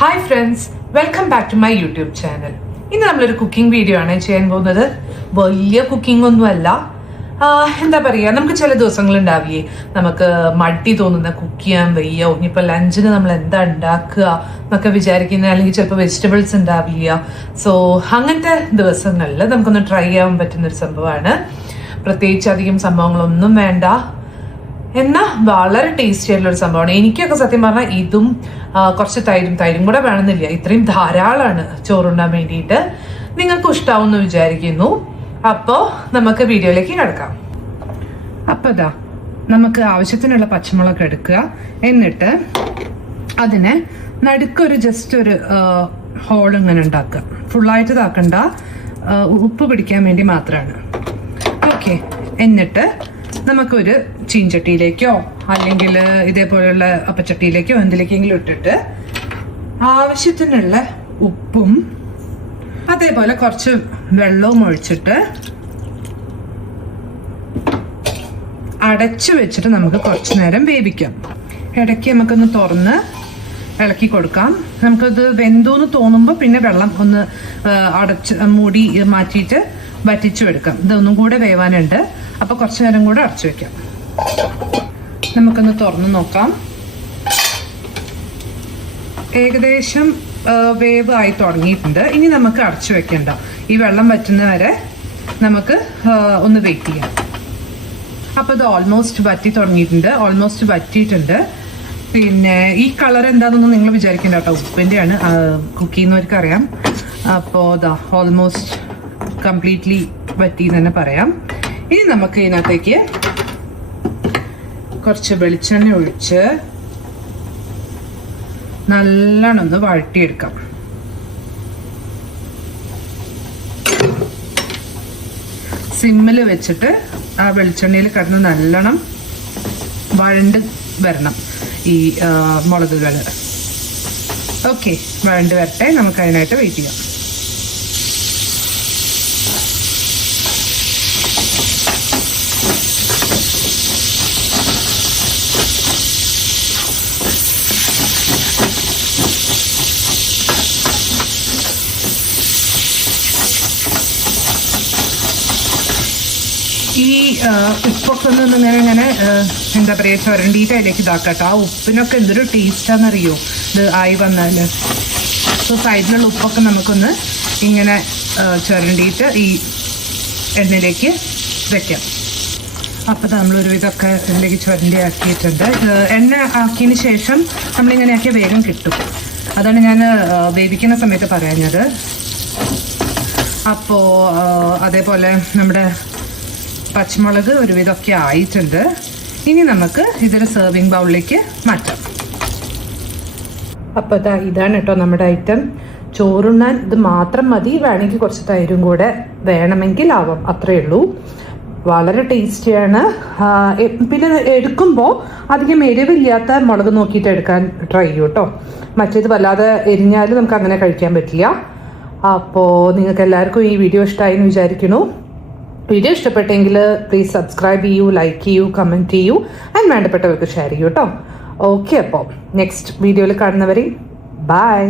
Hi friends, welcome back to my YouTube channel. ഇന്ന് നമ്മളൊരു cooking video ആണ് ചെയ്യാൻ പോകുന്നത്. വലിയ കുക്കിംഗ് ഒന്നുമല്ല. എന്താ പറയുക, നമുക്ക് ചില ദിവസങ്ങളുണ്ടാവില്ലേ, നമുക്ക് മടി തോന്നുന്ന കുക്ക് ചെയ്യാൻ വയ്യോ, ഇനിയിപ്പോൾ ലഞ്ചിന് നമ്മൾ എന്താ ഉണ്ടാക്കുക എന്നൊക്കെ വിചാരിക്കുന്ന, അല്ലെങ്കിൽ ചിലപ്പോൾ വെജിറ്റബിൾസ് ഉണ്ടാവില്ല. സോ അങ്ങനത്തെ ദിവസങ്ങളിൽ നമുക്കൊന്ന് ട്രൈ ചെയ്യാൻ പറ്റുന്നൊരു സംഭവമാണ്. പ്രത്യേകിച്ച് അധികം സംഭവങ്ങളൊന്നും വേണ്ട, എന്നാൽ വളരെ ടേസ്റ്റി ആയിട്ടുള്ള ഒരു സംഭവമാണ്. എനിക്കൊക്കെ സത്യം പറഞ്ഞാൽ ഇതും കുറച്ച് തൈരും കൂടെ വേണമെന്നില്ല, ഇത്രയും ധാരാളമാണ് ചോറുണ്ടാൻ വേണ്ടിയിട്ട്. നിങ്ങൾക്കും ഇഷ്ടാവുമെന്ന് വിചാരിക്കുന്നു. അപ്പോൾ നമുക്ക് വീഡിയോയിലേക്ക് കിടക്കാം. അപ്പോൾ ഇതാ, നമുക്ക് ആവശ്യത്തിനുള്ള പച്ചമുളക് എടുക്കുക. എന്നിട്ട് അതിനെ നടുക്കൊരു ജസ്റ്റ് ഒരു ഹോൾ ഇങ്ങനെ ഉണ്ടാക്കുക. ഫുള്ളായിട്ട് ഇതാക്കണ്ട, ഉപ്പ് പിടിക്കാൻ വേണ്ടി മാത്രമാണ്. ഓക്കെ, എന്നിട്ട് നമുക്കൊരു ചീഞ്ചട്ടിയിലേക്കോ അല്ലെങ്കിൽ ഇതേപോലെയുള്ള അപ്പച്ചട്ടിയിലേക്കോ എന്തിലേക്കെങ്കിലും ഇട്ടിട്ട് ആവശ്യത്തിനുള്ള ഉപ്പും അതേപോലെ കുറച്ച് വെള്ളവും ഒഴിച്ചിട്ട് അടച്ചു വെച്ചിട്ട് നമുക്ക് കുറച്ച് നേരം വേവിക്കാം. ഇടയ്ക്ക് നമുക്കൊന്ന് തുറന്ന് ഇളക്കി കൊടുക്കാം. നമുക്കത് വെന്തോന്ന് തോന്നുമ്പോൾ പിന്നെ വെള്ളം ഒന്ന് അടച്ച് മൂടി മാറ്റിയിട്ട് വറ്റിച്ചു എടുക്കാം. ഇതൊന്നും കൂടെ വേവാനുണ്ട്, അപ്പോൾ കുറച്ച് നേരം കൂടെ അടച്ചു വെക്കാം. നമുക്കൊന്ന് തുറന്ന് നോക്കാം. ഏകദേശം വേവ് ആയി തുടങ്ങിയിട്ടുണ്ട്. ഇനി നമുക്ക് അടച്ചു വെക്കേണ്ട, ഈ വെള്ളം വറ്റുന്ന വരെ നമുക്ക് ഒന്ന് വെയിറ്റ് ചെയ്യാം. അപ്പോൾ ഇത് ഓൾമോസ്റ്റ് വറ്റി തുടങ്ങിയിട്ടുണ്ട്, ഓൾമോസ്റ്റ് വറ്റിയിട്ടുണ്ട്. പിന്നെ ഈ കളർ എന്താണെന്നൊന്നും നിങ്ങൾ വിചാരിക്കേണ്ട കേട്ടോ, ഉപ്പിൻ്റെയാണ്. കുക്ക് ചെയ്യുന്നവർക്ക് അറിയാം. അപ്പോൾ ഇതാ ഓൾമോസ്റ്റ് കംപ്ലീറ്റ്ലി വറ്റി എന്ന് തന്നെ പറയാം. ഇനി നമുക്ക് ഇതിനകത്തേക്ക് കുറച്ച് വെളിച്ചെണ്ണ ഒഴിച്ച് നല്ലോണം ഒന്ന് വഴട്ടിയെടുക്കാം. സിമ്മിൽ വെച്ചിട്ട് ആ വെളിച്ചെണ്ണയിൽ കിടന്ന് നല്ലോണം വഴണ്ട് വരണം ഈ മുളകുകൾ. ഓക്കെ, വഴണ്ട് വരട്ടെ, നമുക്ക് അതിനായിട്ട് വെയിറ്റ് ചെയ്യാം. ഈ ഉപ്പൊക്കെ ഒന്ന് ഇങ്ങനെ എന്താ പറയുക, ചുരണ്ടിയിട്ട് അതിലേക്ക് ഇതാക്കട്ടെ. ആ ഉപ്പിനൊക്കെ എന്തൊരു ടേസ്റ്റാണെന്നറിയോ ഇത് ആയി വന്നാൽ. സോ സൈഡിലുള്ള ഉപ്പൊക്കെ നമുക്കൊന്ന് ഇങ്ങനെ ചുരണ്ടിയിട്ട് ഈ എണ്ണയിലേക്ക് വെക്കാം. അപ്പോൾ നമ്മളൊരുവിധമൊക്കെ ഇതിലേക്ക് ചുരണ്ടി ആക്കിയിട്ടുണ്ട്. എണ്ണ ആക്കിയതിന് ശേഷം നമ്മളിങ്ങനെ ആക്കിയ വേഗം കിട്ടും. അതാണ് ഞാൻ വേവിക്കുന്ന സമയത്ത് പറയുന്നത്. അപ്പോൾ അതേപോലെ നമ്മുടെ പച്ചമുളക് ഒരുവിധമൊക്കെ ആയിട്ടുണ്ട്. ഇനി നമുക്ക് ഇതൊരു സെർവിങ് ബൗളിലേക്ക് മാറ്റാം. അപ്പോൾ ഇതാണ് കേട്ടോ നമ്മുടെ ഐറ്റം. ചോറുണ്ണാൻ ഇത് മാത്രം മതി, വേണമെങ്കിൽ കുറച്ച് തൈരും കൂടെ വേണമെങ്കിൽ ആവാം, അത്രയേ ഉള്ളൂ. വളരെ ടേസ്റ്റിയാണ്. പിന്നെ എടുക്കുമ്പോൾ അധികം എരിവില്ലാത്ത മുളക് നോക്കിയിട്ട് എടുക്കാൻ ട്രൈ ചെയ്യൂ കേട്ടോ. മറ്റേത് വല്ലാതെ എരിഞ്ഞാൽ നമുക്ക് അങ്ങനെ കഴിക്കാൻ പറ്റില്ല. അപ്പോൾ നിങ്ങൾക്ക് എല്ലാവർക്കും ഈ വീഡിയോ ഇഷ്ടമായി എന്ന് വിചാരിക്കുന്നു. വീഡിയോ ഇഷ്ടപ്പെട്ടെങ്കിൽ പ്ലീസ് സബ്സ്ക്രൈബ് ചെയ്യൂ, ലൈക്ക് ചെയ്യൂ, കമൻറ്റ് ചെയ്യൂ, ആൻഡ് വേണ്ടപ്പെട്ടവർക്ക് ഷെയർ ചെയ്യൂ കേട്ടോ. ഓക്കെ, അപ്പോൾ നെക്സ്റ്റ് വീഡിയോയിൽ കാണുന്നവരെ ബൈ.